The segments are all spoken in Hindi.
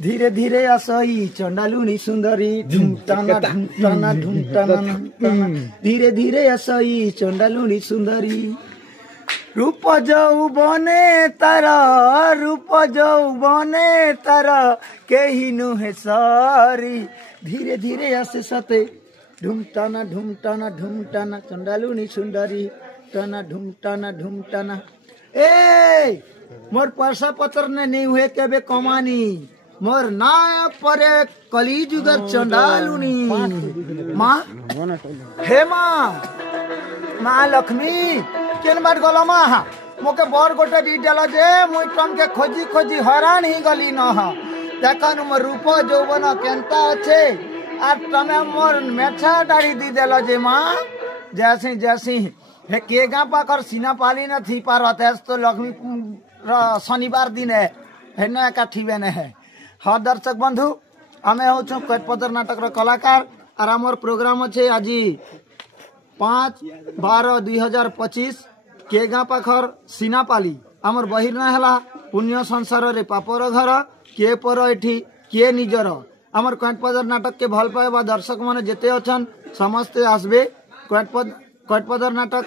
धीरे धीरे असई चंडालुनी सुंदरी ढूंढताना ढूंढताना ढूंढताना धीरे धीरे असई चंडालुनी सुंदरी रूप यौवने तारा रूप यौवने तारा केही नुहे सारी धीरे धीरे आसे सते ढूंढताना ढूंढताना ढूंढताना चंडालुनी सुंदरी टाना ढूंढताना ढूंढताना ए मोर पैसा पत्र ने नहीं हुए केबे कमानी मोर ना परे कलिजुगर चंडालुनी माँ हे माँ लक्ष्मी केन बार गल माँ मोके बर गोटे दी देल जे मुई तुम के खोजी खोजी हैरान ही गली न देखन मोर रूप यौवन केनता अच्छे और तमे मोर मेछा दाढ़ी दी देल जे माँ जैसी जैसी हे के गा पाकर सीना पाली न थी पार तो लक्ष्मी शनिवार दिन है न काठीबे ने है। हाँ दर्शक बंधु आमे हूँ कैटपदर नाटक कलाकार और आमर प्रोग्राम अच्छे आज 5/12/2025 के गाँ पाखर सीनापाली आमर बहिर्न है पुण्य संसार रे पापर घर किए पर एठी किए निजर आमर कैटपदर नाटक के भल पाइबा दर्शक माने जेते अछन समस्ते आसबे कैटपदर नाटक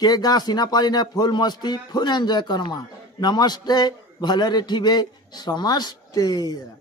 के गाँ सीनापाली ने फुल मस्ती फुल एंजॉय करमा। नमस्ते भले रे ठीबे समस्ते।